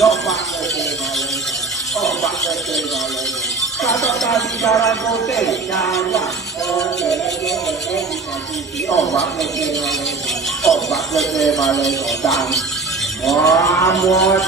Yo bạc về kề vào lên, bạc về kề vào lên. Ta đi ra cô tê nhà nhà, bạc về kề vào lên, bạc về kề vào lên còn đàn. Wow, một